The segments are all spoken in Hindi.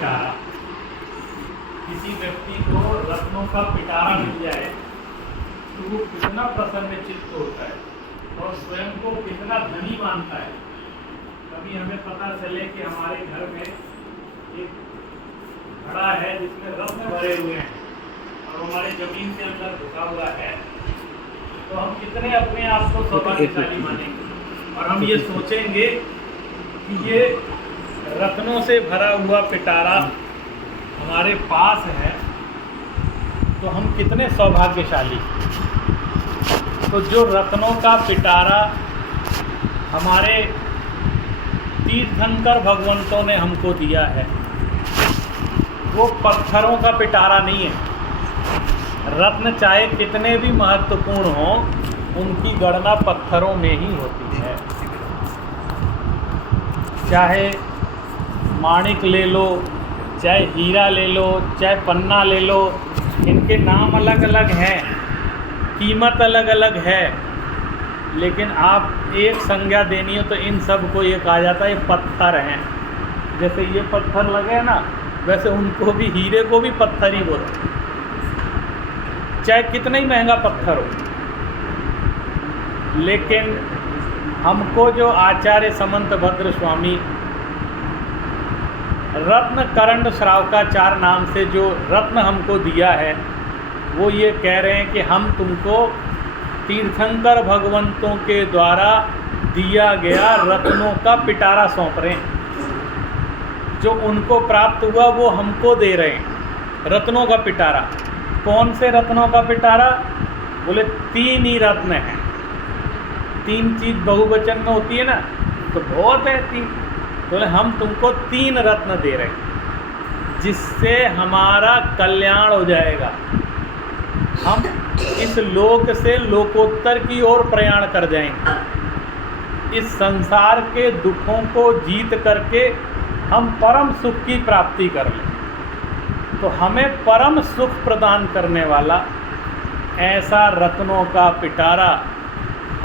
पिटारा, किसी व्यक्ति को रत्नों का पिटारा मिल जाए तो वो कितना प्रसन्न चित्त होता है और स्वयं को कितना धनी मानता है। कभी हमें पता चले कि हमारे घर में एक घड़ा है जिसमें रत्न भरे हुए हैं और हमारे जमीन के अंदर घुसा हुआ है, तो हम कितने अपने आप को सौभाग्यशाली मानेंगे और हम ये सोचेंगे कि ये रत्नों से भरा हुआ पिटारा हमारे पास है तो हम कितने सौभाग्यशाली। तो जो रत्नों का पिटारा हमारे तीर्थंकर भगवंतों ने हमको दिया है वो पत्थरों का पिटारा नहीं है। रत्न चाहे कितने भी महत्वपूर्ण हों उनकी गणना पत्थरों में ही होती है। चाहे माणिक ले लो, चाहे हीरा ले लो, चाहे पन्ना ले लो, इनके नाम अलग अलग हैं, कीमत अलग अलग है, लेकिन आप एक संज्ञा देनी हो तो इन सब को ये कहा जाता है ये पत्थर हैं। जैसे ये पत्थर लगे ना, वैसे उनको भी, हीरे को भी पत्थर ही बोलते हैं, चाहे कितना ही महंगा पत्थर हो। लेकिन हमको जो आचार्य समंत भद्र स्वामी रत्न करंड श्रावकाचार नाम से जो रत्न हमको दिया है वो ये कह रहे हैं कि हम तुमको तीर्थंकर भगवंतों के द्वारा दिया गया रत्नों का पिटारा सौंप रहे हैं। जो उनको प्राप्त हुआ वो हमको दे रहे हैं रत्नों का पिटारा। कौन से रत्नों का पिटारा? बोले 3 ही रत्न हैं। 3 चीज़ बहुवचन में होती है ना, तो बहुत है 3। बोले हम तुमको 3 रत्न दे रहे हैं जिससे हमारा कल्याण हो जाएगा। हम इस लोक से लोकोत्तर की ओर प्रयाण कर जाएंगे। इस संसार के दुखों को जीत करके हम परम सुख की प्राप्ति कर लें। तो हमें परम सुख प्रदान करने वाला ऐसा रत्नों का पिटारा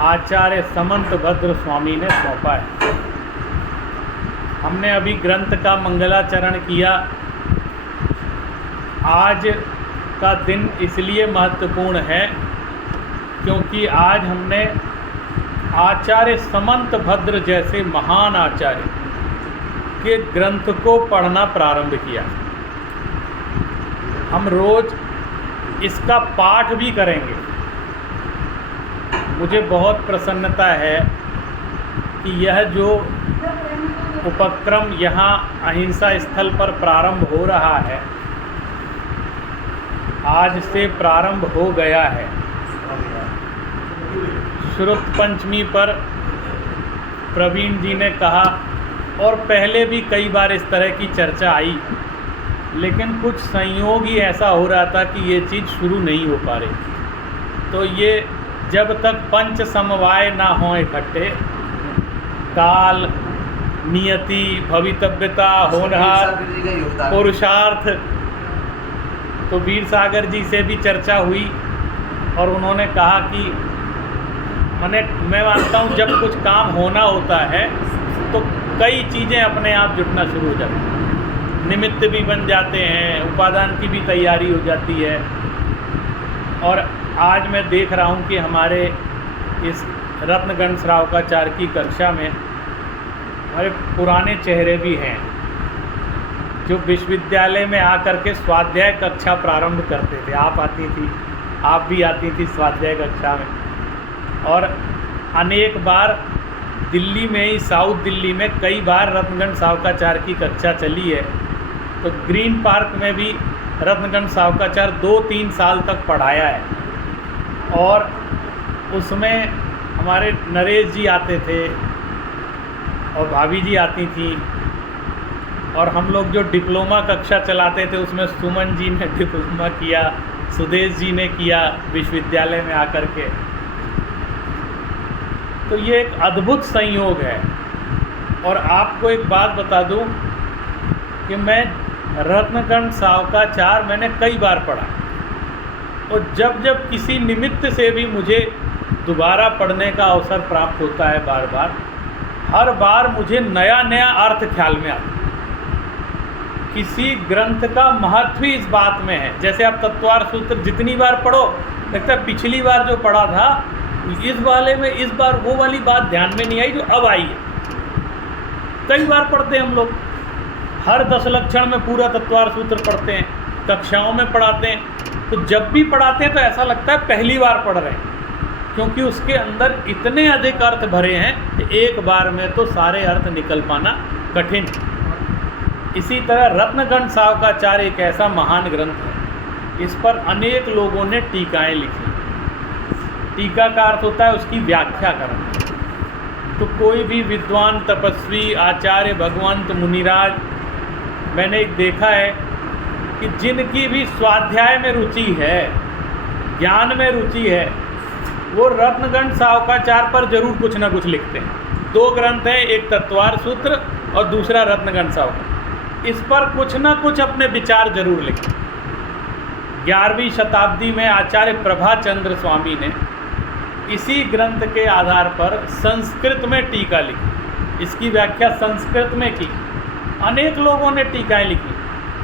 आचार्य समंत भद्र स्वामी ने सौंपा है। हमने अभी ग्रंथ का मंगलाचरण किया। आज का दिन इसलिए महत्वपूर्ण है क्योंकि आज हमने आचार्य समंत भद्र जैसे महान आचार्य के ग्रंथ को पढ़ना प्रारंभ किया। हम रोज इसका पाठ भी करेंगे। मुझे बहुत प्रसन्नता है कि यह जो उपक्रम यहाँ अहिंसा स्थल पर प्रारंभ हो रहा है, आज से प्रारंभ हो गया है। श्रुत पंचमी पर प्रवीण जी ने कहा, और पहले भी कई बार इस तरह की चर्चा आई, लेकिन कुछ संयोग ही ऐसा हो रहा था कि ये चीज़ शुरू नहीं हो पा रही। तो ये जब तक पंच समवाय ना हों इकट्ठे, काल, नियति, भवितव्यता, होनहार, पुरुषार्थ, तो वीर सागर जी से भी चर्चा हुई और उन्होंने कहा कि मैं मानता हूँ जब कुछ काम होना होता है तो कई चीज़ें अपने आप जुटना शुरू हो जाती हैं। निमित्त भी बन जाते हैं, उपादान की भी तैयारी हो जाती है। और आज मैं देख रहा हूँ कि हमारे इस रत्नगण श्रावकाचार की कक्षा में हमारे पुराने चेहरे भी हैं जो विश्वविद्यालय में आकर के स्वाध्याय कक्षा प्रारंभ करते थे। आप आती थी, आप भी आती थी स्वाध्याय कक्षा में। और अनेक बार दिल्ली में ही, साउथ दिल्ली में कई बार रत्नगण श्रावकाचार की कक्षा चली है। तो ग्रीन पार्क में भी रत्नगण श्रावकाचार 2-3 साल तक पढ़ाया है। और उसमें हमारे नरेश जी आते थे और भाभी जी आती थी। और हम लोग जो डिप्लोमा कक्षा चलाते थे उसमें सुमन जी ने डिप्लोमा किया, सुदेश जी ने किया विश्वविद्यालय में आकर के। तो ये एक अद्भुत संयोग है। और आपको एक बात बता दूं कि मैं रत्नगण श्रावकाचार मैंने कई बार पढ़ा, और जब जब किसी निमित्त से भी मुझे दोबारा पढ़ने का अवसर प्राप्त होता है बार बार, हर बार मुझे नया नया अर्थ ख्याल में आता किसी ग्रंथ का महत्व ही इस बात में है। जैसे आप तत्वार सूत्र जितनी बार पढ़ो, लगता है पिछली बार जो पढ़ा था इस वाले में इस बार वो वाली बात ध्यान में नहीं आई जो अब आई है। कई बार पढ़ते हैं हम लोग, हर 10 लक्षण में पूरा तत्वार सूत्र पढ़ते हैं, कक्षाओं में पढ़ाते हैं, तो जब भी पढ़ाते हैं तो ऐसा लगता है पहली बार पढ़ रहे हैं, क्योंकि उसके अंदर इतने अधिक अर्थ भरे हैं कि एक बार में तो सारे अर्थ निकल पाना कठिन। इसी तरह रत्नगण सावकाचार्य एक ऐसा महान ग्रंथ है, इस पर अनेक लोगों ने टीकाएं लिखी। टीका का अर्थ होता है उसकी व्याख्या करना। तो कोई भी विद्वान, तपस्वी, आचार्य, भगवंत, मुनिराज, मैंने एक देखा है कि जिनकी भी स्वाध्याय में रुचि है, ज्ञान में रुचि है, वो रत्नगण सावकाचार्य पर जरूर कुछ ना कुछ लिखते हैं। 2 ग्रंथ हैं, एक तत्वार सूत्र और दूसरा रत्नगण सावकाचार्य। इस पर कुछ ना कुछ अपने विचार जरूर लिखे। 11वीं शताब्दी में आचार्य प्रभाचंद्र स्वामी ने इसी ग्रंथ के आधार पर संस्कृत में टीका लिखी, इसकी व्याख्या संस्कृत में की। अनेक लोगों ने टीकाएं लिखी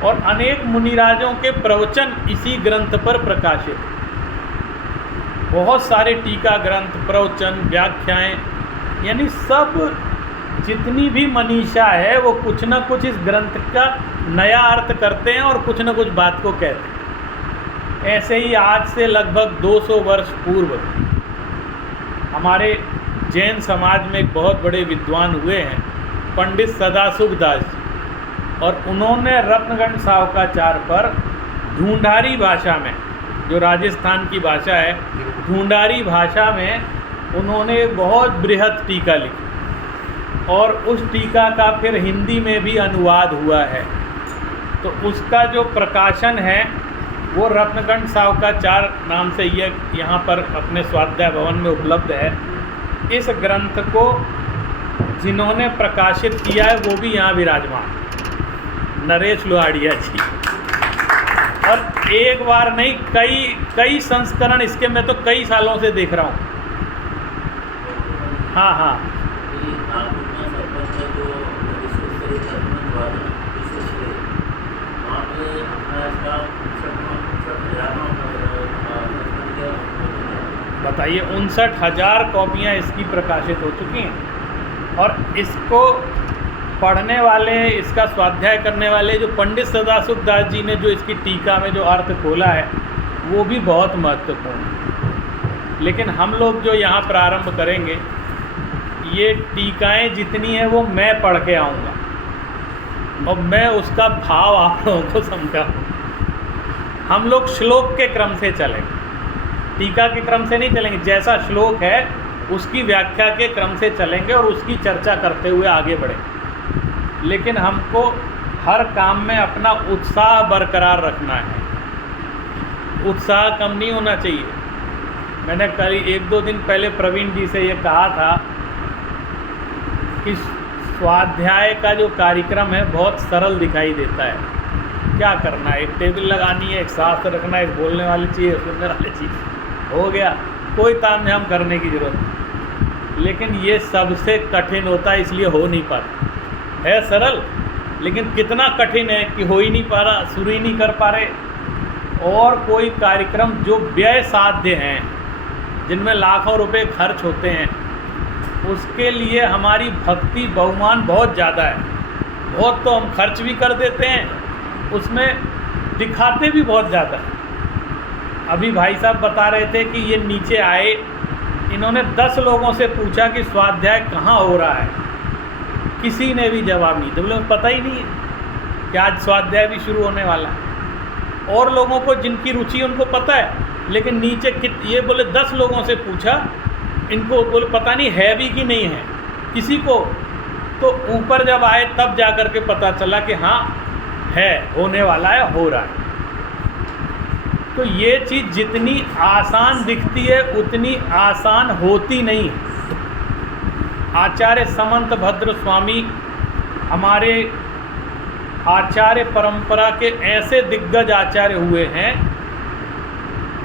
और अनेक मुनिराजों के प्रवचन इसी ग्रंथ पर प्रकाशित। बहुत सारे टीका ग्रंथ, प्रवचन, व्याख्याएं, यानी सब जितनी भी मनीषा है वो कुछ ना कुछ इस ग्रंथ का नया अर्थ करते हैं और कुछ ना कुछ बात को कहते हैं। ऐसे ही आज से लगभग 200 वर्ष पूर्व हमारे जैन समाज में एक बहुत बड़े विद्वान हुए हैं, पंडित सदाशिव दास जी, और उन्होंने रत्नगण सावकाचार्य पर ढूंढारी भाषा में, जो राजस्थान की भाषा है, ढूंढारी भाषा में उन्होंने एक बहुत बृहद टीका लिखी और उस टीका का फिर हिंदी में भी अनुवाद हुआ है। तो उसका जो प्रकाशन है वो रत्नगण सावकाचार्य नाम से ये यहाँ पर अपने स्वाध्याय भवन में उपलब्ध है। इस ग्रंथ को जिन्होंने प्रकाशित किया है वो भी यहाँ विराजमान, नरेश लोहाड़िया जी। और एक बार नहीं, कई संस्करण इसके मैं तो कई सालों से देख रहा हूँ। हाँ हाँ, बताइए 59,000 कॉपियाँ इसकी प्रकाशित हो चुकी हैं। और इसको पढ़ने वाले, इसका स्वाध्याय करने वाले जो पंडित सदाशिव दास जी ने जो इसकी टीका में जो अर्थ खोला है वो भी बहुत महत्वपूर्ण है। लेकिन हम लोग जो यहाँ प्रारंभ करेंगे, ये टीकाएँ जितनी हैं वो मैं पढ़ के आऊँगा और मैं उसका भाव आप लोगों को समझाऊँ। हम लोग श्लोक के क्रम से चलेंगे, टीका के क्रम से नहीं चलेंगे। जैसा श्लोक है उसकी व्याख्या के क्रम से चलेंगे और उसकी चर्चा करते हुए आगे बढ़ेंगे। लेकिन हमको हर काम में अपना उत्साह बरकरार रखना है, उत्साह कम नहीं होना चाहिए। मैंने कल 1-2 दिन पहले प्रवीण जी से ये कहा था कि स्वाध्याय का जो कार्यक्रम है बहुत सरल दिखाई देता है। क्या करना है, एक टेबल लगानी है, एक शास्त्र रखना है, एक बोलने वाली चीज़, सुनने वाली चीज़, हो गया, कोई तामझाम करने की ज़रूरत नहीं। लेकिन ये सबसे कठिन होता है, इसलिए हो नहीं पाता। है सरल, लेकिन कितना कठिन है कि हो ही नहीं पा रहा, शुरू ही नहीं कर पा रहे। और कोई कार्यक्रम जो व्यय साध्य हैं, जिनमें लाखों रुपए खर्च होते हैं, उसके लिए हमारी भक्ति बहुमान बहुत ज़्यादा है। बहुत तो हम खर्च भी कर देते हैं, उसमें दिखाते भी बहुत ज़्यादा है। अभी भाई साहब बता रहे थे कि ये नीचे आए, इन्होंने 10 लोगों से पूछा कि स्वाध्याय कहाँ हो रहा है, किसी ने भी जवाब नहीं दिया। बोले पता ही नहीं है कि आज स्वाध्याय भी शुरू होने वाला है। और लोगों को जिनकी रुचि उनको पता है, लेकिन नीचे ये बोले 10 लोगों से पूछा, इनको बोले पता नहीं है भी कि नहीं है किसी को। तो ऊपर जब आए तब जा कर के पता चला कि हाँ है, होने वाला है, हो रहा है। तो ये चीज़ जितनी आसान दिखती है उतनी आसान होती नहीं है। आचार्य समंत भद्र स्वामी हमारे आचार्य परंपरा के ऐसे दिग्गज आचार्य हुए हैं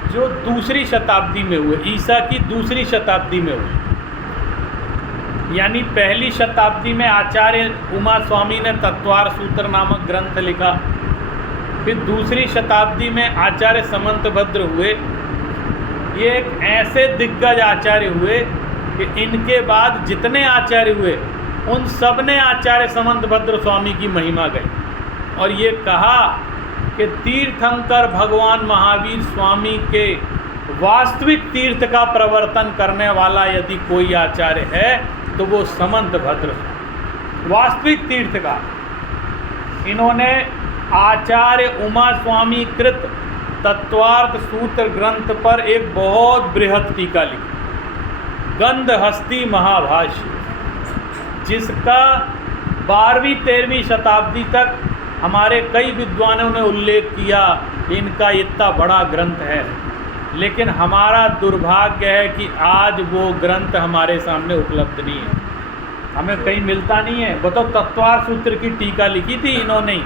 जो 2री शताब्दी में हुए, ईसा की 2री शताब्दी में हुए। यानी पहली शताब्दी में आचार्य उमा स्वामी ने तत्वार सूत्र नामक ग्रंथ लिखा। फिर दूसरी शताब्दी में आचार्य समंतभद्र हुए। ये एक ऐसे दिग्गज आचार्य हुए कि इनके बाद जितने आचार्य हुए उन सब ने आचार्य समंतभद्र स्वामी की महिमा गई और ये कहा कि तीर्थंकर भगवान महावीर स्वामी के वास्तविक तीर्थ का प्रवर्तन करने वाला यदि कोई आचार्य है तो वो समंतभद्र वास्तविक तीर्थ का। इन्होंने आचार्य उमा स्वामी कृत तत्वार्थ सूत्र ग्रंथ पर एक बहुत बृहद टीका लिखी, गंधहस्ती महाभाष्य, जिसका 12वीं 13वीं शताब्दी तक हमारे कई विद्वानों ने उल्लेख किया कि इनका इतना बड़ा ग्रंथ है। लेकिन हमारा दुर्भाग्य है कि आज वो ग्रंथ हमारे सामने उपलब्ध नहीं है, हमें कहीं मिलता नहीं है। वो तो तत्वार सूत्र की टीका लिखी थी इन्होंने ही,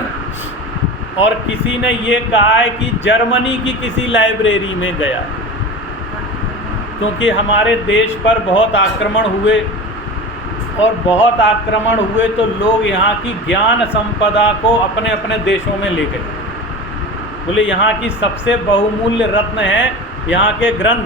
और किसी ने ये कहा है कि जर्मनी की किसी लाइब्रेरी में गया, क्योंकि हमारे देश पर बहुत आक्रमण हुए और बहुत आक्रमण हुए तो लोग यहाँ की ज्ञान संपदा को अपने अपने देशों में ले गए। बोले यहाँ की सबसे बहुमूल्य रत्न है यहाँ के ग्रंथ,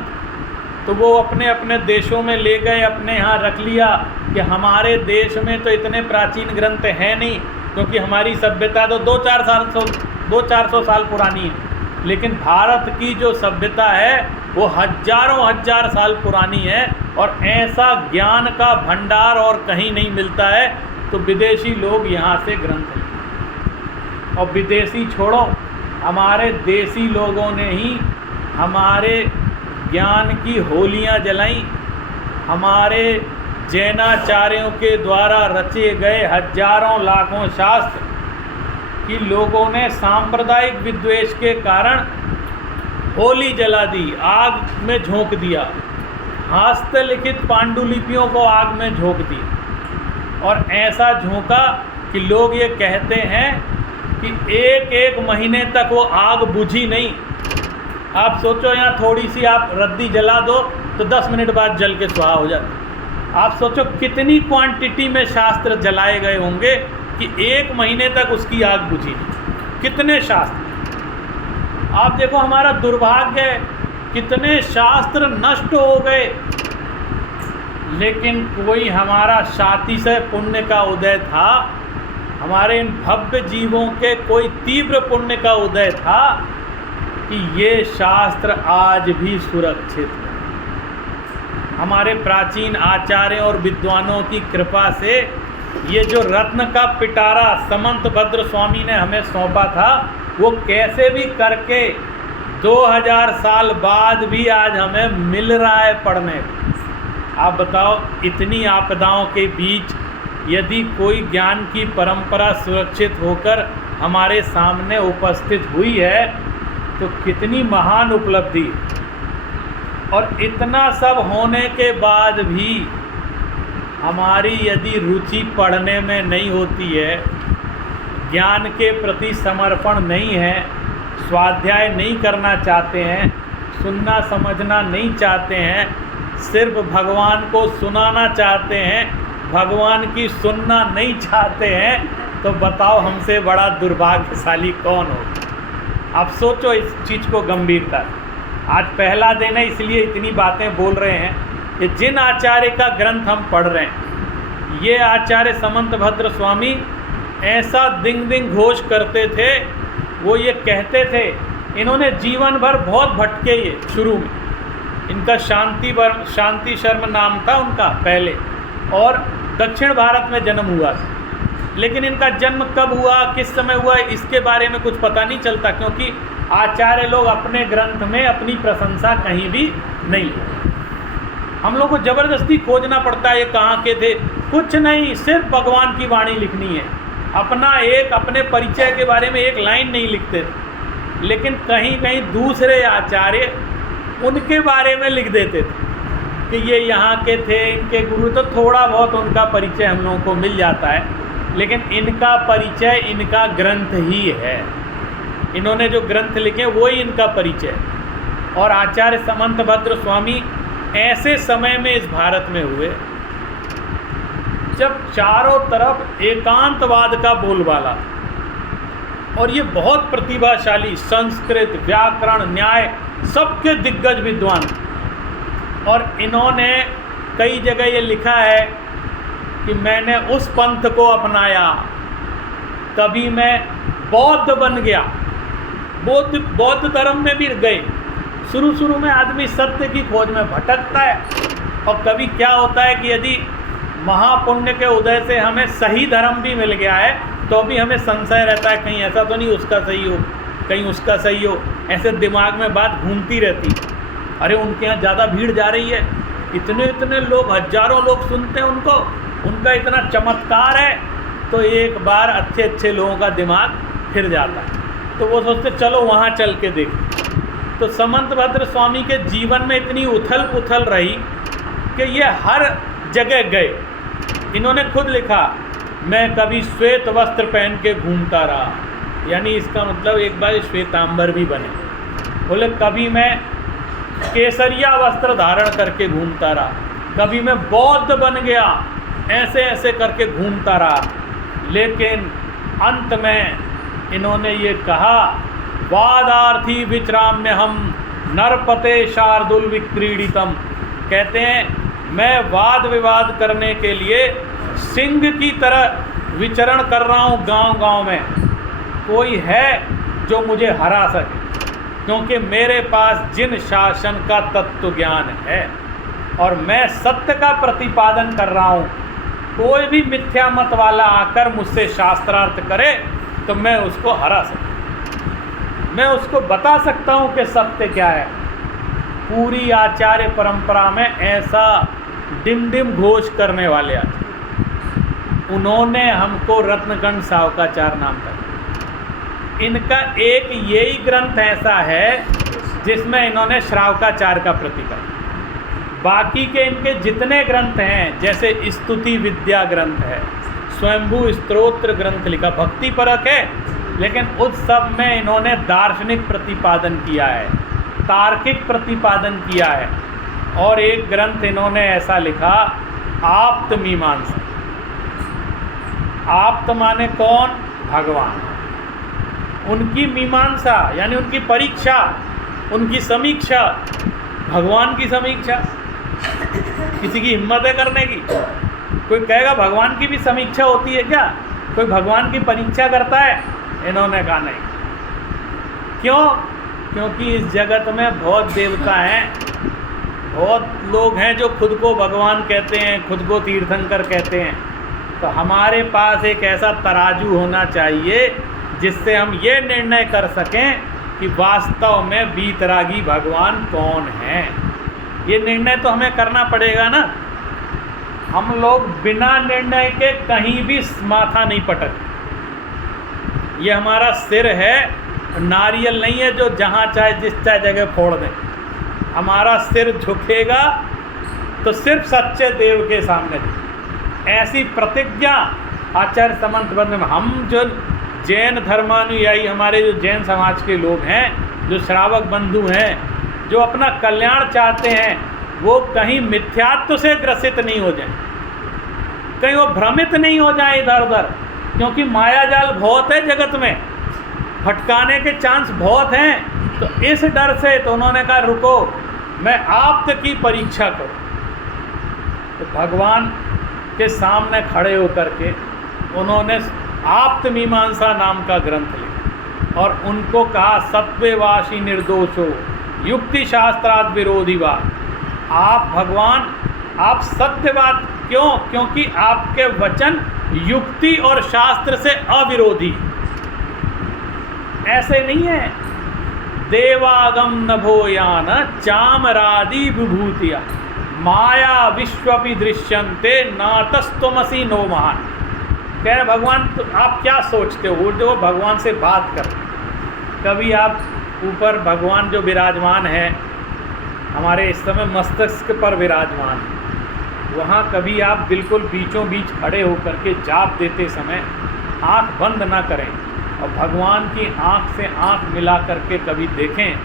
तो वो अपने अपने देशों में ले गए, अपने यहाँ रख लिया कि हमारे देश में तो इतने प्राचीन ग्रंथ हैं नहीं, क्योंकि हमारी सभ्यता तो 200-400 साल पुरानी है। लेकिन भारत की जो सभ्यता है वो हजारों हजार साल पुरानी है और ऐसा ज्ञान का भंडार और कहीं नहीं मिलता है। तो विदेशी लोग यहाँ से ग्रंथ लें, और विदेशी छोड़ो, हमारे देसी लोगों ने ही हमारे ज्ञान की होलियाँ जलाई। हमारे जैनाचार्यों के द्वारा रचे गए हजारों लाखों शास्त्र कि लोगों ने सांप्रदायिक विद्वेष के कारण होली जला दी, आग में झोंक दिया, हस्तलिखित पांडुलिपियों को आग में झोंक दिया, और ऐसा झोंका कि लोग ये कहते हैं कि एक एक महीने तक वो आग बुझी नहीं। आप सोचो, यहाँ थोड़ी सी आप रद्दी जला दो तो 10 मिनट बाद जल के स्वाहा हो जाती। आप सोचो कितनी क्वांटिटी में शास्त्र जलाए गए होंगे कि एक महीने तक उसकी आग बुझी नहीं। कितने शास्त्र, आप देखो हमारा दुर्भाग्य है, कितने शास्त्र नष्ट हो गए, लेकिन कोई हमारा शातिशय पुण्य का उदय था, हमारे इन भव्य जीवों के कोई तीव्र पुण्य का उदय था कि ये शास्त्र आज भी सुरक्षित है। हमारे प्राचीन आचार्यों और विद्वानों की कृपा से ये जो रत्न का पिटारा समंतभद्र स्वामी ने हमें सौंपा था, वो कैसे भी करके 2000 साल बाद भी आज हमें मिल रहा है पढ़ने। आप बताओ, इतनी आपदाओं के बीच यदि कोई ज्ञान की परंपरा सुरक्षित होकर हमारे सामने उपस्थित हुई है तो कितनी महान उपलब्धि। और इतना सब होने के बाद भी हमारी यदि रुचि पढ़ने में नहीं होती है, ज्ञान के प्रति समर्पण नहीं है, स्वाध्याय नहीं करना चाहते हैं, सुनना समझना नहीं चाहते हैं, सिर्फ भगवान को सुनाना चाहते हैं, भगवान की सुनना नहीं चाहते हैं, तो बताओ हमसे बड़ा दुर्भाग्यशाली कौन होगा। आप सोचो इस चीज़ को गंभीरता। आज पहला दिन है इसलिए इतनी बातें बोल रहे हैं कि जिन आचार्य का ग्रंथ हम पढ़ रहे हैं, ये आचार्य समंतभद्र स्वामी ऐसा दिंग दिंग घोष करते थे। वो ये कहते थे, इन्होंने जीवन भर बहुत भटके, ये शुरू में इनका शांति शर्म नाम था उनका पहले, और दक्षिण भारत में जन्म हुआ था। लेकिन इनका जन्म कब हुआ, किस समय हुआ, इसके बारे में कुछ पता नहीं चलता, क्योंकि आचार्य लोग अपने ग्रंथ में अपनी प्रशंसा कहीं भी नहीं। हम लोग को ज़बरदस्ती खोजना पड़ता है ये कहाँ के थे। कुछ नहीं, सिर्फ भगवान की वाणी लिखनी है। अपने परिचय के बारे में एक लाइन नहीं लिखते थे, लेकिन कहीं कहीं दूसरे आचार्य उनके बारे में लिख देते थे कि ये यहाँ के थे, इनके गुरु, तो थोड़ा बहुत उनका परिचय हम लोगों को मिल जाता है। लेकिन इनका परिचय इनका ग्रंथ ही है। इन्होंने जो ग्रंथ लिखे वो ही इनका परिचय। और आचार्य समंतभद्र स्वामी ऐसे समय में इस भारत में हुए जब चारों तरफ एकांतवाद का बोलबाला था और ये बहुत प्रतिभाशाली, संस्कृत, व्याकरण, न्याय सबके दिग्गज विद्वान, और इन्होंने कई जगह ये लिखा है कि मैंने उस पंथ को अपनाया, कभी मैं बौद्ध बन गया, बौद्ध धर्म में भी गए। शुरू में आदमी सत्य की खोज में भटकता है, और कभी क्या होता है कि यदि महापुण्य के उदय से हमें सही धर्म भी मिल गया है तो भी हमें संशय रहता है कहीं ऐसा तो नहीं उसका सही हो, कहीं उसका सही हो, ऐसे दिमाग में बात घूमती रहती। अरे उनके यहाँ ज़्यादा भीड़ जा रही है, इतने लोग, हजारों लोग सुनते हैं उनको, उनका इतना चमत्कार है, तो एक बार अच्छे लोगों का दिमाग फिर जाता है, तो वो सोचते चलो वहाँ चल के देखें। तो समंतभद्र स्वामी के जीवन में इतनी उथल पुथल रही कि ये हर जगह गए। इन्होंने खुद लिखा, मैं कभी श्वेत वस्त्र पहन के घूमता रहा, यानी इसका मतलब एक बार श्वेतांबर भी बने। बोले कभी मैं केसरिया वस्त्र धारण करके घूमता रहा, कभी मैं बौद्ध बन गया, ऐसे करके घूमता रहा। लेकिन अंत में इन्होंने ये कहा, वादार्थी विचराम्य हम नरपते शार्दुल विक्रीडितम। कहते हैं मैं वाद विवाद करने के लिए सिंह की तरह विचरण कर रहा हूँ गांव में, कोई है जो मुझे हरा सके, क्योंकि मेरे पास जिन शासन का तत्व ज्ञान है और मैं सत्य का प्रतिपादन कर रहा हूँ। कोई भी मिथ्या मत वाला आकर मुझसे शास्त्रार्थ करे तो मैं उसको हरा सकता, मैं उसको बता सकता हूँ कि सत्य क्या है। पूरी आचार्य परंपरा में ऐसा डिम घोष करने वाले आते, उन्होंने हमको रत्नकंठ सावकाचार्य नाम का, इनका एक यही ग्रंथ ऐसा है जिसमें इन्होंने श्रावकाचार्य का प्रतिपादन, बाकी के इनके जितने ग्रंथ हैं, जैसे स्तुति विद्या ग्रंथ है, स्वयंभू स्तोत्र ग्रंथ लिखा, भक्ति परक है, लेकिन उस सब में इन्होंने दार्शनिक प्रतिपादन किया है, तार्किक प्रतिपादन किया है। और एक ग्रंथ इन्होंने ऐसा लिखा, आप्त मीमांसा। आप्त माने कौन? भगवान। उनकी मीमांसा यानी उनकी परीक्षा, उनकी समीक्षा, भगवान की समीक्षा। किसी की हिम्मत है करने की? कोई कहेगा भगवान की भी समीक्षा होती है क्या? कोई भगवान की परीक्षा करता है? इन्होंने कहा नहीं। क्यों? क्योंकि इस जगत में बहुत देवता हैं, बहुत लोग हैं जो खुद को भगवान कहते हैं, खुद को तीर्थंकर कहते हैं। तो हमारे पास एक ऐसा तराजू होना चाहिए जिससे हम ये निर्णय कर सकें कि वास्तव में बीतरागी भगवान कौन है। ये निर्णय तो हमें करना पड़ेगा ना। हम लोग बिना निर्णय के कहीं भी माथा नहीं पटक। ये हमारा सिर है, नारियल नहीं है जो जहाँ चाहे जिस चाहे जगह फोड़ दें। हमारा सिर झुकेगा तो सिर्फ सच्चे देव के सामने। ऐसी प्रतिज्ञा आचार्य समंतभद्र में, हम जो जैन धर्मानुयायी, हमारे जो जैन समाज के लोग हैं, जो श्रावक बंधु हैं, जो अपना कल्याण चाहते हैं, वो कहीं मिथ्यात्व से ग्रसित नहीं हो जाए, कहीं वो भ्रमित नहीं हो जाए इधर उधर, क्योंकि माया जाल बहुत है जगत में, भटकाने के चांस बहुत हैं। तो इस डर से तो उन्होंने कहा रुको, मैं आप्त की परीक्षा करूं। तो भगवान के सामने खड़े होकर के उन्होंने आप्त मीमांसा नाम का ग्रंथ लिखा और उनको कहा सत्वेवासी निर्दोषो युक्ति शास्त्राद विरोधीवाद। आप भगवान, आप सत्यवाद क्यों? क्योंकि आपके वचन युक्ति और शास्त्र से अविरोधी। ऐसे नहीं है देवागम नभोयान चामरादि विभूतिया माया विश्वपि दृश्यन्ते नातस्तमसी नो महान। कह रहे भगवान, तो आप क्या सोचते हो? जो भगवान से बात कर, कभी आप ऊपर भगवान जो विराजमान है, हमारे इस समय मस्तिष्क पर विराजमान है, वहाँ कभी आप बिल्कुल बीचों बीच खड़े होकर के जाप देते समय आँख बंद ना करें और भगवान की आँख से आँख मिला करके कभी देखें,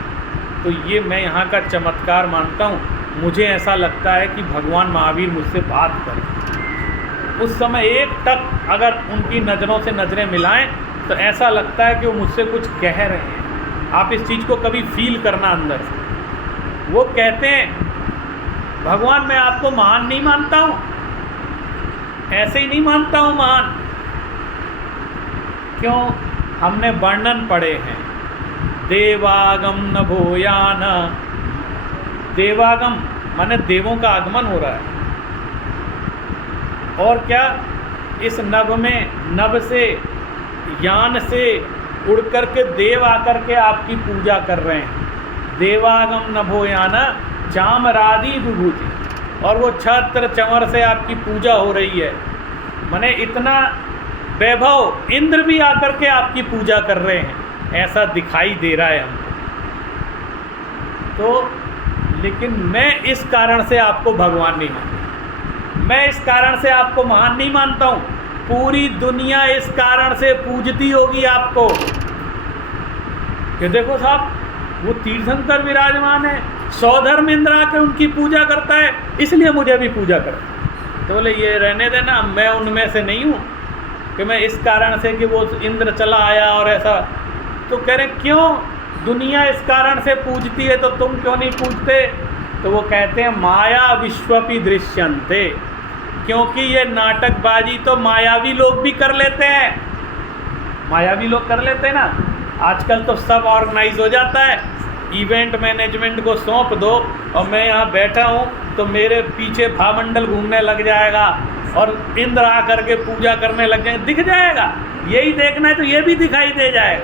तो ये मैं यहाँ का चमत्कार मानता हूँ। मुझे ऐसा लगता है कि भगवान महावीर मुझसे बात करें, उस समय एक टक अगर उनकी नज़रों से नज़रें मिलाएं तो ऐसा लगता है कि वो मुझसे कुछ कह रहे हैं। आप इस चीज़ को कभी फील करना अंदर से। वो कहते हैं भगवान मैं आपको महान नहीं मानता हूँ, ऐसे ही नहीं मानता हूँ महान। क्यों? हमने वर्णन पढ़े हैं, देवागम न भूयान। देवागम माने देवों का आगमन हो रहा है। और क्या? इस नभ में, नभ से, यान से उड़ कर के देव आकर के आपकी पूजा कर रहे हैं। देवागम नभो यान चामरादि विभूति, और वो छत्र चंवर से आपकी पूजा हो रही है। माने इतना वैभव, इंद्र भी आकर के आपकी पूजा कर रहे हैं, ऐसा दिखाई दे रहा है हमको। तो लेकिन मैं इस कारण से आपको भगवान नहीं मानता, मैं इस कारण से आपको महान नहीं मानता हूँ। पूरी दुनिया इस कारण से पूजती होगी आपको कि देखो साहब वो तीर्थंकर विराजमान है, सौधर्म इंद्र आकर उनकी पूजा करता है, इसलिए मुझे भी पूजा करता। तो बोले ये रहने देना, मैं उनमें से नहीं हूँ कि मैं इस कारण से कि वो इंद्र चला आया और ऐसा। तो कह रहे क्यों दुनिया इस कारण से पूजती है तो तुम क्यों नहीं पूजते? तो वो कहते हैं माया विश्वपि दृश्यन्ते, क्योंकि ये नाटकबाजी तो मायावी लोग भी कर लेते हैं। मायावी लोग कर लेते हैं ना, आजकल तो सब ऑर्गेनाइज हो जाता है। इवेंट मैनेजमेंट को सौंप दो और मैं यहाँ बैठा हूँ तो मेरे पीछे भामंडल घूमने लग जाएगा और इंद्र आकर के पूजा करने लग जाएंगे, दिख जाएगा। यही देखना है तो ये भी दिखाई दे जाएगा।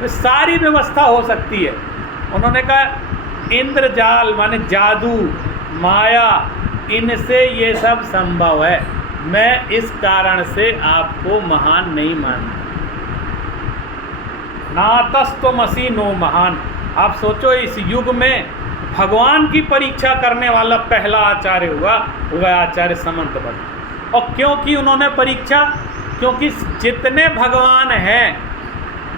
तो सारी व्यवस्था हो सकती है। उन्होंने कहा इंद्रजाल माने जादू, माया, इनसे ये सब संभव है। मैं इस कारण से आपको महान नहीं मानता। नातस्तमसि नो महान। आप सोचो इस युग में भगवान की परीक्षा करने वाला पहला आचार्य हुआ वह आचार्य समंतभट्ट। और क्योंकि उन्होंने परीक्षा, क्योंकि जितने भगवान हैं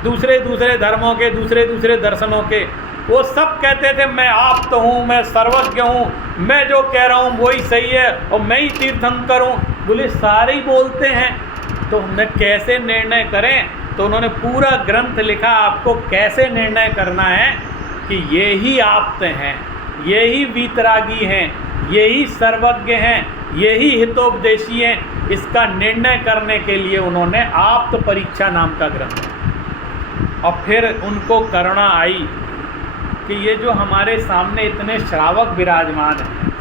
दूसरे दूसरे धर्मों के, दूसरे दूसरे दर्शनों के, वो सब कहते थे मैं आप तो हूँ, मैं सर्वज्ञ हूँ, मैं जो कह रहा हूँ वही सही है और मैं ही तीर्थंकर हूँ। बोले सारे ही बोलते हैं तो मैं कैसे निर्णय करें? तो उन्होंने पूरा ग्रंथ लिखा आपको कैसे निर्णय करना है कि ये ही आप्त हैं, ये ही वीतरागी हैं, यही सर्वज्ञ हैं, यही हितोपदेशी हैं। इसका निर्णय करने के लिए उन्होंने आप्त परीक्षा नाम का ग्रंथ। और फिर उनको करुणा आई कि ये जो हमारे सामने इतने श्रावक विराजमान हैं,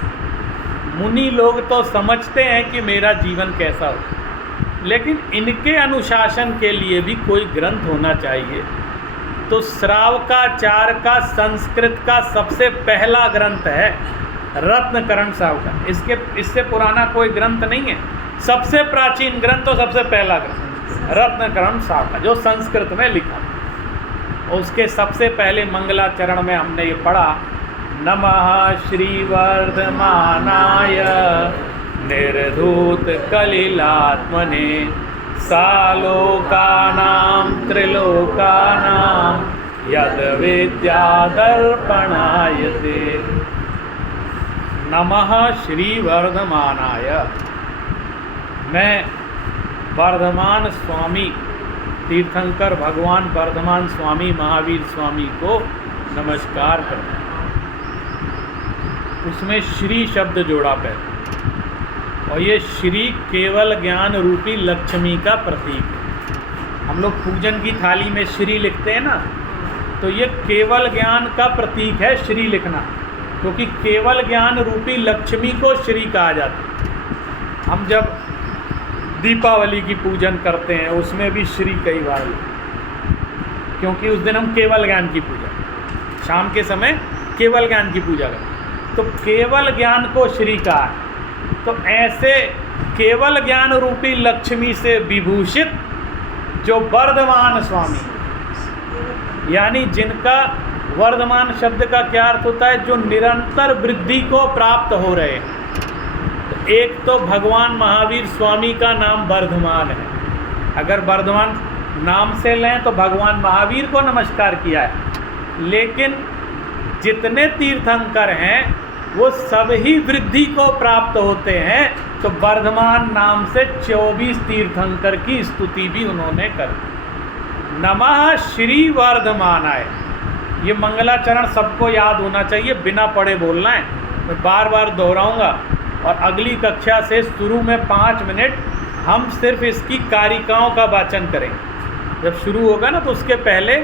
मुनि लोग तो समझते हैं कि मेरा जीवन कैसा हो, लेकिन इनके अनुशासन के लिए भी कोई ग्रंथ होना चाहिए। तो श्रावकाचार का संस्कृत का सबसे पहला ग्रंथ है रत्नकरण साहब का। इससे पुराना कोई ग्रंथ नहीं है। सबसे प्राचीन ग्रंथ और सबसे पहला ग्रंथ रत्नकरण साहब का, जो संस्कृत में लिखा। और उसके सबसे पहले मंगलाचरण में हमने ये पढ़ा, नमः श्री वर्धमानाय निर्धूत कलिलात्मने सालोकानां त्रिलोकानां यद विद्यादर्पणायते। नमः श्री वर्धमानाय। मैं वर्धमान स्वामी तीर्थंकर भगवान वर्धमान स्वामी महावीर स्वामी को नमस्कार करता हूँ। उसमें श्री शब्द जोड़ा पहले, और ये श्री केवल ज्ञान रूपी लक्ष्मी का प्रतीक है। हम लोग पूजन की थाली में श्री लिखते हैं ना, तो ये केवल ज्ञान का प्रतीक है श्री लिखना, क्योंकि केवल ज्ञान रूपी लक्ष्मी को श्री कहा जाता है। हम जब दीपावली की पूजन करते हैं उसमें भी श्री कई बार, क्योंकि उस दिन हम केवल ज्ञान की पूजा, शाम के समय केवल ज्ञान की पूजा करते हैं, तो केवल ज्ञान को श्री कहा है। तो ऐसे केवल ज्ञान रूपी लक्ष्मी से विभूषित जो वर्धमान स्वामी, यानी जिनका वर्धमान शब्द का क्या अर्थ होता है? जो निरंतर वृद्धि को प्राप्त हो रहे हैं। तो एक तो भगवान महावीर स्वामी का नाम वर्धमान है। अगर वर्धमान नाम से लें तो भगवान महावीर को नमस्कार किया है, लेकिन जितने तीर्थंकर हैं वो सभी वृद्धि को प्राप्त होते हैं तो वर्धमान नाम से 24 तीर्थंकर की स्तुति भी उन्होंने कर दी। नमः श्री वर्धमानाय, ये मंगलाचरण सबको याद होना चाहिए, बिना पढ़े बोलना है। मैं बार बार दोहराऊंगा। और अगली कक्षा से शुरू में 5 मिनट हम सिर्फ इसकी कारिकाओं का वाचन करेंगे। जब शुरू होगा ना तो उसके पहले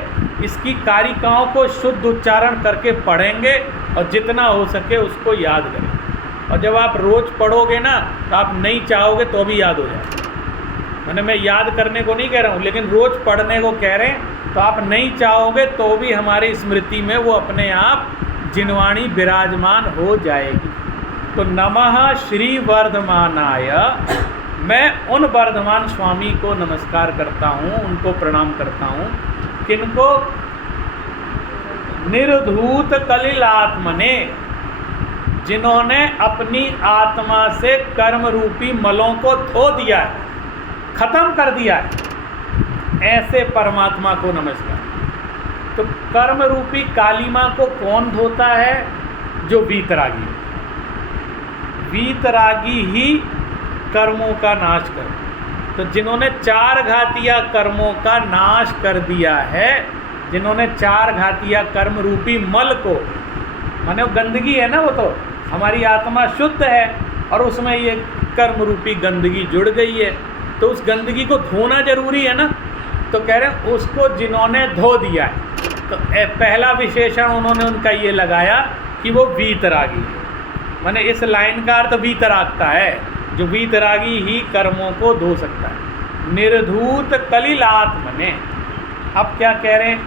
इसकी कारिकाओं को शुद्ध उच्चारण करके पढ़ेंगे और जितना हो सके उसको याद करेंगे। और जब आप रोज़ पढ़ोगे ना तो आप नहीं चाहोगे तो भी याद हो जाएगा। मैंने मैं याद करने को नहीं कह रहा हूँ, लेकिन रोज़ पढ़ने को कह रहे हैं। तो आप नहीं चाहोगे तो भी हमारी स्मृति में वो अपने आप जिनवाणी विराजमान हो जाएगी। तो नमः श्री वर्धमानाय, मैं उन वर्धमान स्वामी को नमस्कार करता हूँ, उनको प्रणाम करता हूँ। किनको? निर्धूत कलिलात्मने, जिन्होंने अपनी आत्मा से कर्म रूपी मलों को धो दिया है, खत्म कर दिया है, ऐसे परमात्मा को नमस्कार। तो कर्म रूपी कालिमा को कौन धोता है? जो वीतरागी। वीतरागी ही कर्मों का नाश कर। तो जिन्होंने 4 घातिया कर्मों का नाश कर दिया है, जिन्होंने 4 घातिया कर्म रूपी मल को, माने वो गंदगी है ना, वो तो हमारी आत्मा शुद्ध है और उसमें ये कर्म रूपी गंदगी जुड़ गई है, तो उस गंदगी को धोना जरूरी है ना। तो कह रहे हैं उसको जिन्होंने धो दिया है। तो पहला विशेषण उन्होंने उनका ये लगाया कि वो वीतरागी है। माने इस लाइन का अर्थ वीतरागता है, जो वीतरागी ही कर्मों को धो सकता है। निर्धूत कलिलात्मने। अब क्या कह रहे हैं?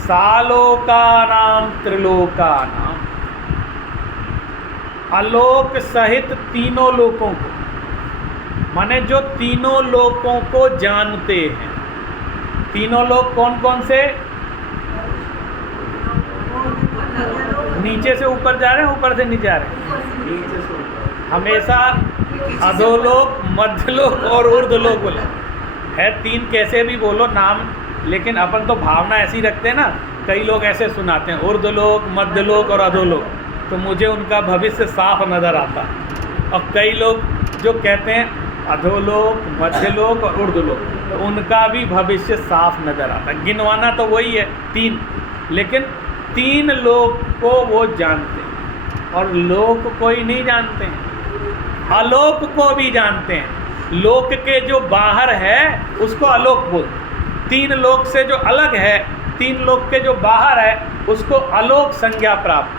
सालोका नाम त्रिलोका नाम, आलोक सहित तीनों लोकों को, माने जो तीनों लोकों को जानते हैं। तीनों लोक कौन कौन से? नीचे से ऊपर जा रहे हैं, ऊपर से नीचे जा रहे हैं। हमेशा अधोलोक, मध्यलोक और ऊर्ध्वलोक बोले है। 3 कैसे भी बोलो नाम, लेकिन अपन तो भावना ऐसी रखते हैं ना। कई लोग ऐसे सुनाते हैं ऊर्ध्वलोक, मध्यलोक और अधोलोक, तो मुझे उनका भविष्य साफ नज़र आता है। और कई लोग जो कहते हैं अधोलोक, मध्यलोक और ऊर्ध्वलोक, तो उनका भी भविष्य साफ नज़र आता है। गिनवाना तो वही है 3, लेकिन 3 लोक को वो जानते हैं और लोक को ही नहीं जानते हैं, आलोक को भी जानते हैं। लोक के जो बाहर है उसको आलोक बोलते। 3 लोक से जो अलग है, 3 लोक के जो बाहर है उसको आलोक संज्ञा प्राप्त।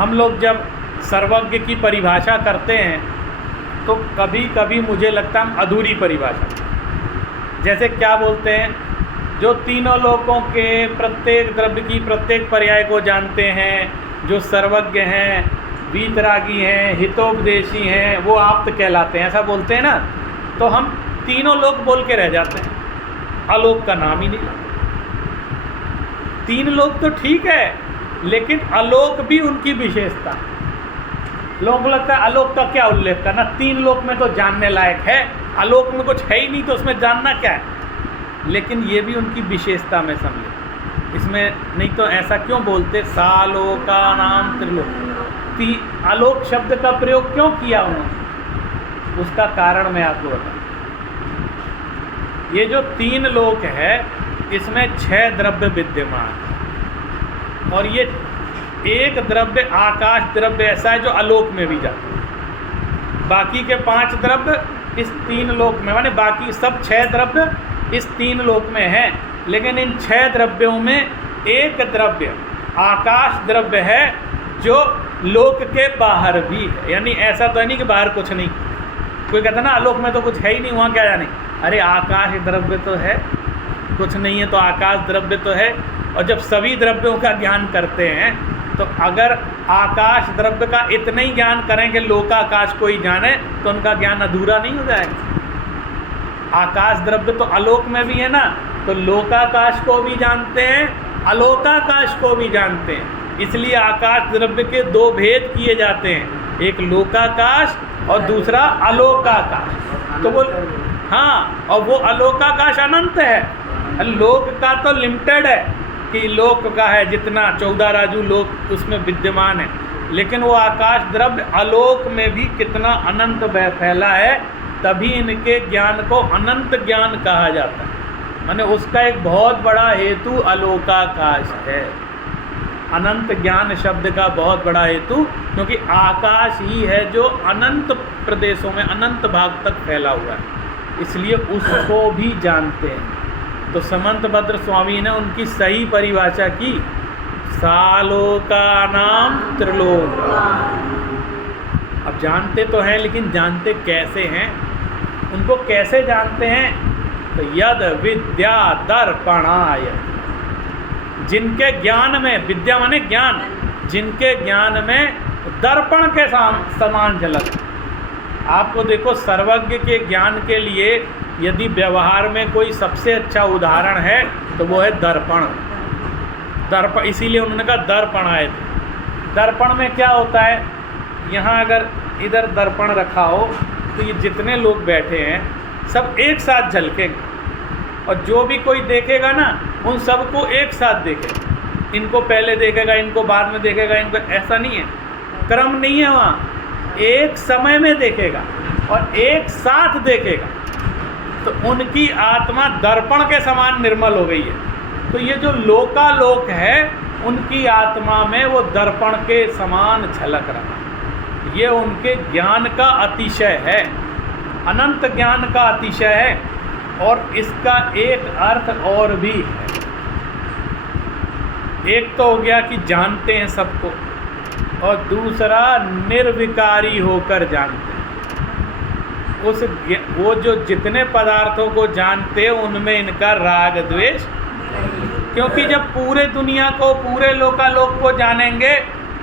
हम लोग जब सर्वज्ञ की परिभाषा करते हैं तो कभी कभी मुझे लगता है हम अधूरी परिभाषा, जैसे क्या बोलते हैं, जो तीनों लोकों के प्रत्येक द्रव्य की प्रत्येक पर्याय को जानते हैं, जो सर्वज्ञ हैं, वीतरागी हैं, हितोपदेशी हैं, वो आप्त कहलाते हैं, ऐसा बोलते हैं ना। तो हम तीनों लोक बोल के रह जाते हैं, आलोक का नाम ही नहीं लाते। 3 लोक तो ठीक है, लेकिन आलोक भी उनकी विशेषता है। लोगों को लगता है आलोक का क्या उल्लेख करना, 3 लोक में तो जानने लायक है, आलोक में कुछ है ही नहीं तो उसमें जानना क्या है। लेकिन ये भी उनकी विशेषता में समझे। इसमें नहीं तो ऐसा क्यों बोलते सालोका नाम त्रिलोक। आलोक शब्द का प्रयोग क्यों किया उन्होंने, उसका कारण मैं आपको बताऊं। ये जो 3 लोक है इसमें 6 द्रव्य विद्यमान है, और ये एक द्रव्य आकाश द्रव्य ऐसा है जो आलोक में भी जाता है। बाकी के 5 द्रव्य इस 3 लोक में, माने बाकी सब 6 द्रव्य इस 3 लोक में हैं, लेकिन इन 6 द्रव्यों में एक द्रव्य आकाश द्रव्य है जो लोक के बाहर भी है। यानी ऐसा तो है नहीं कि बाहर कुछ नहीं। कोई कहता ना आलोक में तो कुछ है ही नहीं, वहाँ क्या जाने। अरे आकाश द्रव्य तो है, कुछ नहीं है तो आकाश द्रव्य तो है। और जब सभी द्रव्यों का ज्ञान करते हैं तो अगर आकाश द्रव्य का इतना ही ज्ञान करें कि लोकाकाश को ही जाने तो उनका ज्ञान अधूरा नहीं हो जाएगा। आकाश द्रव्य तो आलोक में भी है ना, तो लोकाकाश को भी जानते हैं, अलोकाकाश को भी जानते हैं। इसलिए आकाश द्रव्य के 2 भेद किए जाते हैं, एक लोकाकाश और दूसरा अलोकाकाश। तो वो हाँ, और वो अलोकाकाश अनंत है, लोक का तो लिमिटेड है कि लोक का है जितना 14 राजू लोक उसमें विद्यमान है। लेकिन वो आकाश द्रव्य आलोक में भी कितना अनंत फैला है, तभी इनके ज्ञान को अनंत ज्ञान कहा जाता है। माने उसका एक बहुत बड़ा हेतु आलोकाकाश है। अनंत ज्ञान शब्द का बहुत बड़ा हेतु, क्योंकि आकाश ही है जो अनंत प्रदेशों में अनंत भाग तक फैला हुआ है, इसलिए उसको भी जानते हैं। तो समंतभद्र स्वामी ने उनकी सही परिभाषा की, सालोका नाम त्रिलोक। अब जानते तो हैं, लेकिन जानते कैसे हैं? उनको कैसे जानते हैं? तो यद विद्या दर्पणाय, जिनके ज्ञान में, विद्या माने ज्ञान, जिनके ज्ञान में दर्पण के समान झलक। आपको देखो, सर्वज्ञ के ज्ञान के लिए यदि व्यवहार में कोई सबसे अच्छा उदाहरण है तो वो है दर्पण। दर्पण, इसीलिए उन्होंने कहा दर्पण आए थे। दर्पण में क्या होता है, यहाँ अगर इधर दर्पण रखा हो तो ये जितने लोग बैठे हैं सब एक साथ झलकेंगे, और जो भी कोई देखेगा ना उन सबको एक साथ देखेगा। इनको पहले देखेगा, इनको बाद में देखेगा, इनको, ऐसा नहीं है, क्रम नहीं है वहाँ, एक समय में देखेगा और एक साथ देखेगा। तो उनकी आत्मा दर्पण के समान निर्मल हो गई है। तो ये जो लोकालोक है, उनकी आत्मा में वो दर्पण के समान झलक रहा। ये उनके ज्ञान का अतिशय है, अनंत ज्ञान का अतिशय है। और इसका एक अर्थ और भी है। एक तो हो गया कि जानते हैं सबको, और दूसरा निर्विकारी होकर जानते हैं। वो जो जितने पदार्थों को जानते हैं उनमें इनका राग द्वेष, क्योंकि जब पूरे दुनिया को, पूरे लोकालोक को जानेंगे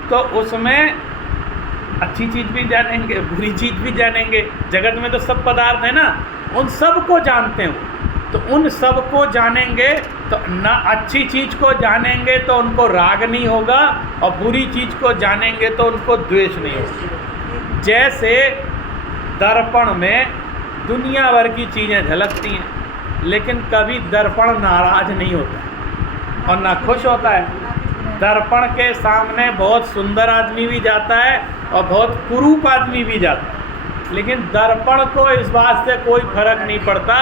तो उसमें अच्छी चीज़ भी जानेंगे, बुरी चीज़ भी जानेंगे। जगत में तो सब पदार्थ है ना, उन सब को जानते हैं। तो उन सब को जानेंगे तो ना, अच्छी चीज़ को जानेंगे तो उनको राग नहीं होगा, और बुरी चीज़ को जानेंगे तो उनको द्वेष नहीं होगा। जैसे दर्पण में दुनिया भर की चीज़ें झलकती हैं, लेकिन कभी दर्पण नाराज नहीं होता और ना खुश होता है। दर्पण के सामने बहुत सुंदर आदमी भी जाता है और बहुत कुरूप आदमी भी जाता है, लेकिन दर्पण को इस बात से कोई फर्क नहीं पड़ता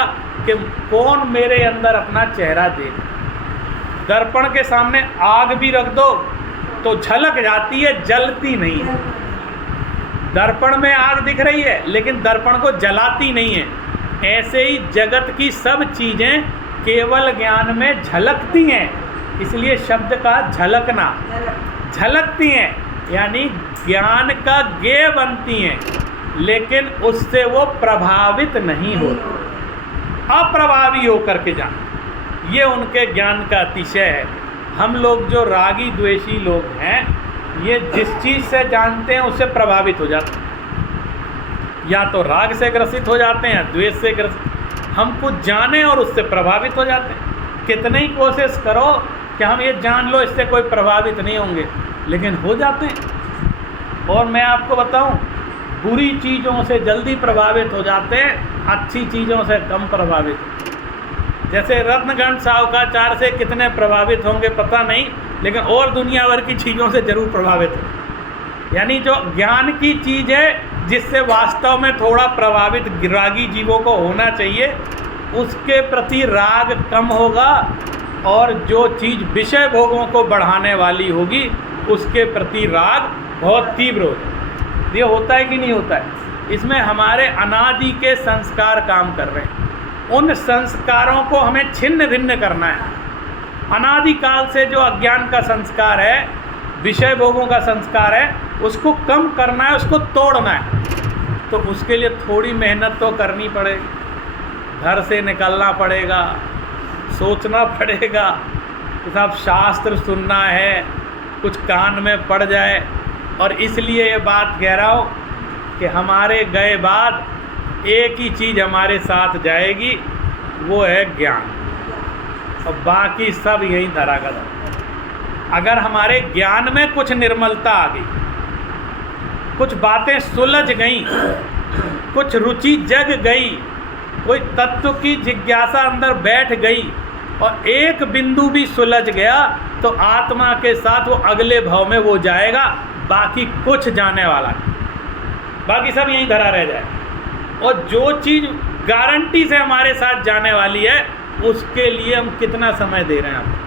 कि कौन मेरे अंदर अपना चेहरा देख। दर्पण के सामने आग भी रख दो तो झलक जाती है, जलती नहीं है। दर्पण में आग दिख रही है लेकिन दर्पण को जलाती नहीं है। ऐसे ही जगत की सब चीज़ें केवल ज्ञान में झलकती हैं, इसलिए शब्द का झलकना, झलकती हैं यानी ज्ञान का ज्ञेय बनती हैं, लेकिन उससे वो प्रभावित नहीं होती, अप्रभावी होकर के जान। ये उनके ज्ञान का अतिशय है। हम लोग जो रागी द्वेषी लोग हैं, ये जिस चीज़ से जानते हैं उससे प्रभावित हो जाते हैं, या तो राग से ग्रसित हो जाते हैं, द्वेष से ग्रसित। हम कुछ जाने और उससे प्रभावित हो जाते हैं। कितनी कोशिश करो कि हम ये जान लो इससे कोई प्रभावित नहीं होंगे, लेकिन हो जाते हैं। और मैं आपको बताऊं, बुरी चीज़ों से जल्दी प्रभावित हो जाते हैं, अच्छी चीज़ों से कम प्रभावित। जैसे रत्नगंज साहुकाचार्य से कितने प्रभावित होंगे पता नहीं, लेकिन और दुनिया भर की चीज़ों से ज़रूर प्रभावित हो। यानी जो ज्ञान की चीज़ है जिससे वास्तव में थोड़ा प्रभावित रागी जीवों को होना चाहिए, उसके प्रति राग कम होगा, और जो चीज़ विषय भोगों को बढ़ाने वाली होगी उसके प्रति राग बहुत तीव्र हो जाए। ये होता है कि नहीं होता है? इसमें हमारे अनादि के संस्कार काम कर रहे हैं। उन संस्कारों को हमें छिन्न भिन्न करना है। अनादिकाल से जो अज्ञान का संस्कार है, विषय भोगों का संस्कार है, उसको कम करना है, उसको तोड़ना है। तो उसके लिए थोड़ी मेहनत तो करनी पड़ेगी, घर से निकलना पड़ेगा, सोचना पड़ेगा कि साहब शास्त्र सुनना है, कुछ कान में पड़ जाए। और इसलिए ये बात कह रहा हूँ कि हमारे गए बाद एक ही चीज़ हमारे साथ जाएगी, वो है ज्ञान, और बाकी सब यहीं धरा गया। अगर हमारे ज्ञान में कुछ निर्मलता आ गई, कुछ बातें सुलझ गई, कुछ रुचि जग गई, कोई तत्व की जिज्ञासा अंदर बैठ गई, और एक बिंदु भी सुलझ गया, तो आत्मा के साथ वो अगले भाव में वो जाएगा बाकी कुछ जाने वाला नहीं, बाकी सब यहीं धरा रह जाए। और जो चीज़ गारंटी से हमारे साथ जाने वाली है उसके लिए हम कितना समय दे रहे हैं आपको?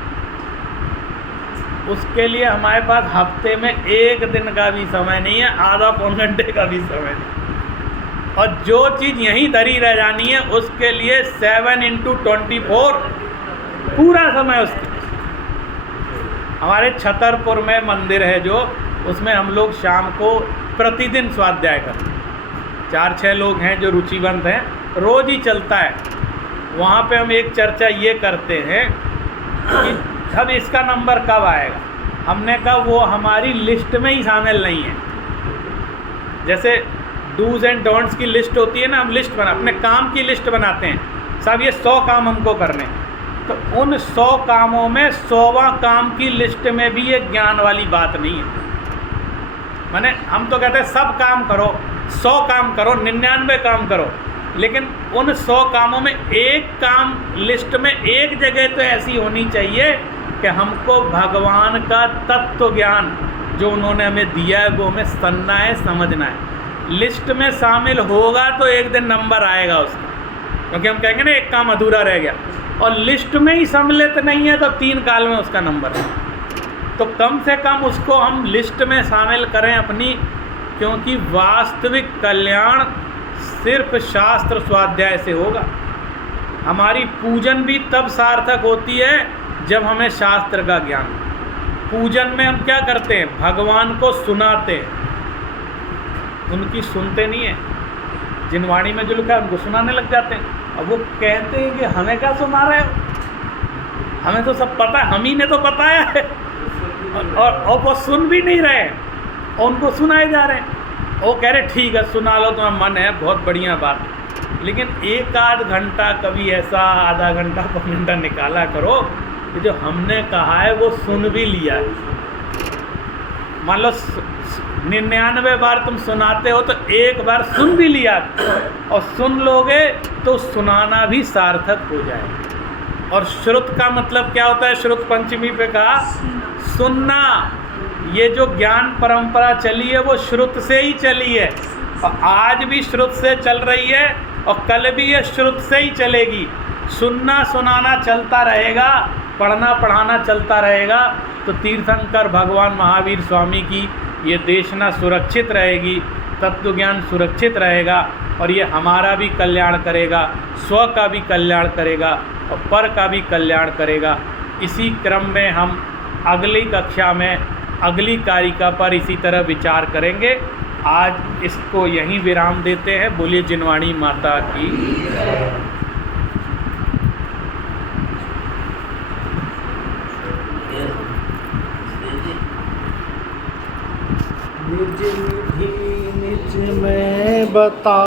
उसके लिए हमारे पास हफ्ते में 1 दिन का भी समय नहीं है, आधा पौन घंटे का भी समय नहीं। और जो चीज़ यहीं धरी रह जानी है उसके लिए 7x24 पूरा समय उसके। हमारे छतरपुर में मंदिर है जो, उसमें हम लोग शाम को प्रतिदिन स्वाध्याय करते हैं। 4-6 लोग हैं जो रुचिवंत हैं, रोज़ ही चलता है। वहाँ पे हम एक चर्चा ये करते हैं कि अब इसका नंबर कब आएगा। हमने कहा वो हमारी लिस्ट में ही शामिल नहीं है। जैसे डूज एंड डोंट्स की लिस्ट होती है ना, हम लिस्ट अपने काम की लिस्ट बनाते हैं, साहब ये 100 काम हमको करने, तो उन 100 कामों में 100वां काम की लिस्ट में भी ये ज्ञान वाली बात नहीं है। माने हम तो कहते हैं सब काम करो, 100 काम करो, 99 काम करो, लेकिन उन 100 कामों में एक काम लिस्ट में एक जगह तो ऐसी होनी चाहिए कि हमको भगवान का तत्व ज्ञान जो उन्होंने हमें दिया है वो हमें सुनना है, समझना है। लिस्ट में शामिल होगा तो एक दिन नंबर आएगा उसका, क्योंकि हम कहेंगे ना एक काम अधूरा रह गया, और लिस्ट में ही सम्मिलित नहीं है तो 3 काल में उसका नंबर है। तो कम से कम उसको हम लिस्ट में शामिल करें अपनी, क्योंकि वास्तविक कल्याण सिर्फ शास्त्र स्वाध्याय से होगा। हमारी पूजन भी तब सार्थक होती है जब हमें शास्त्र का ज्ञान। पूजन में हम क्या करते हैं? भगवान को सुनाते हैं, उनकी सुनते नहीं है। जिनवाणी में जो लिखा है उनको सुनाने लग जाते हैं। अब वो कहते हैं कि हमें क्या सुना रहे हो, हमें तो सब पता है, हम ही ने तो बताया है, और वो सुन भी नहीं रहे और उनको सुनाए जा रहे हैं। वो कह रहे ठीक है सुना लो, तुम्हारा मन है, बहुत बढ़िया बात, लेकिन 1-8 घंटा कभी ऐसा आधा घंटा 5 घंटा निकाला करो कि जो हमने कहा है वो सुन भी लिया है। मान लो 99 बार तुम सुनाते हो तो एक बार सुन भी लिया, और सुन लोगे तो सुनाना भी सार्थक हो जाएगा। और श्रुत का मतलब क्या होता है? श्रुत पंचमी पे कहा सुनना। ये जो ज्ञान परंपरा चली है वो श्रुत से ही चली है, और आज भी श्रुत से चल रही है, और कल भी ये श्रुत से ही चलेगी। सुनना सुनाना चलता रहेगा, पढ़ना पढ़ाना चलता रहेगा, तो तीर्थंकर भगवान महावीर स्वामी की ये देशना सुरक्षित रहेगी, तत्व ज्ञान सुरक्षित रहेगा, और ये हमारा भी कल्याण करेगा, स्व का भी कल्याण करेगा और पर का भी कल्याण करेगा। इसी क्रम में हम अगली कक्षा में अगली कारिका पर इसी तरह विचार करेंगे। आज इसको यहीं विराम देते हैं। बोलिए जिनवाणी माता की। निज निधि निज में बता